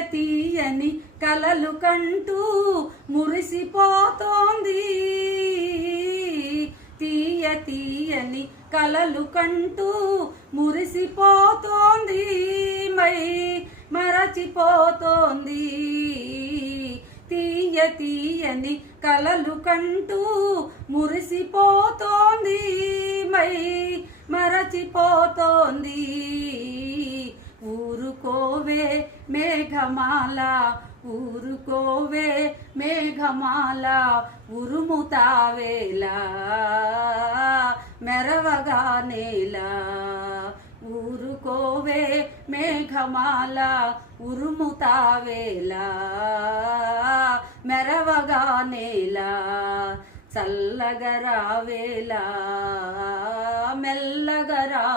తీయని కలలు కంటూ మురిసిపోతోంది. తీయని కలలు కంటూ మురిసిపోతోంది. మై మరచిపోతోంది. తీయని కలలు కంటూ మురిసిపోతోంది. మై మరచిపోతోంది. ఊరుకోవే మేఘమాల, ఊరుకోవే మేఘమాల, ఉరుముతావేలా మెరవగా నేలా. ఊరుకోవే మేఘమాల, ఉరుముతావేలా మెరవగా నేలా. చల్లగరావేలా మెల్లగరా